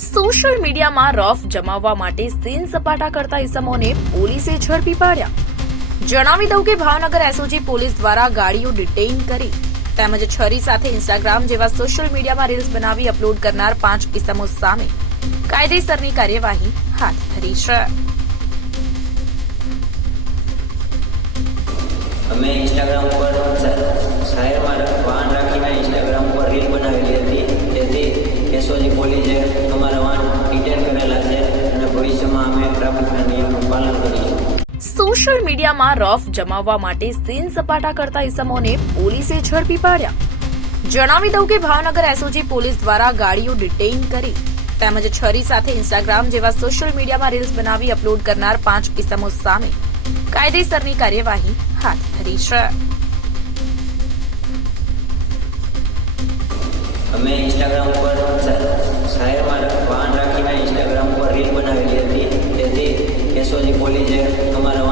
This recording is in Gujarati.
સોશિયલ મીડિયામાં રફ જમાવવા માટે સીન સપાટા કરતા ઇસમોને પોલીસે ઝડપી પાડ્યા। જણાવી દઉં કે ભાવનગર એસઓજી પોલીસ દ્વારા ગાડીઓ ડિટેઇન કરી તેમજ છરી સાથે ઇન્સ્ટાગ્રામ જેવા સોશિયલ મીડિયામાં રીલ્સ બનાવી અપલોડ કરનાર 5 ઇસમો સામે કાયદેસરની કાર્યવાહી હાથ ધરી છે। અમે ઇન્સ્ટાગ્રામ ઉપર શહેરમાં વાહન રાખીને ઇન્સ્ટાગ્રામ ઉપર રીલ બનાવેલી હતી। તેથી એસઓજી પોલીસે અમારા વાહન ડિટેન કરેલા છે અને ભવિષ્યમાં અમે ટ્રાફિકના નિયમનું પાલન કરીશું। સોશિયલ મીડિયામાં રફ જમાવવા માટે સીન સપાટા કરતા ઇસમોને પોલીસે ઝડપી પાડ્યા। જણાવી દઉં કે ભાવનગર એસઓજી પોલીસ દ્વારા ગાડીઓ ડિટેઇન કરી તેમજ છરી સાથે ઇન્સ્ટાગ્રામ જેવા સોશિયલ મીડિયામાં રીલ્સ બનાવી અપલોડ કરનાર 5 ઇસમો સામે કાયદેસરની કાર્યવાહી હાથ ધરી છે। અમે ઇન્સ્ટાગ્રામ ઉપર શહેરમાં વાહન રાખીને ઇન્સ્ટાગ્રામ ઉપર રીલ બનાવેલી હતી। તેથી એસઓજી પોલીસે અમારા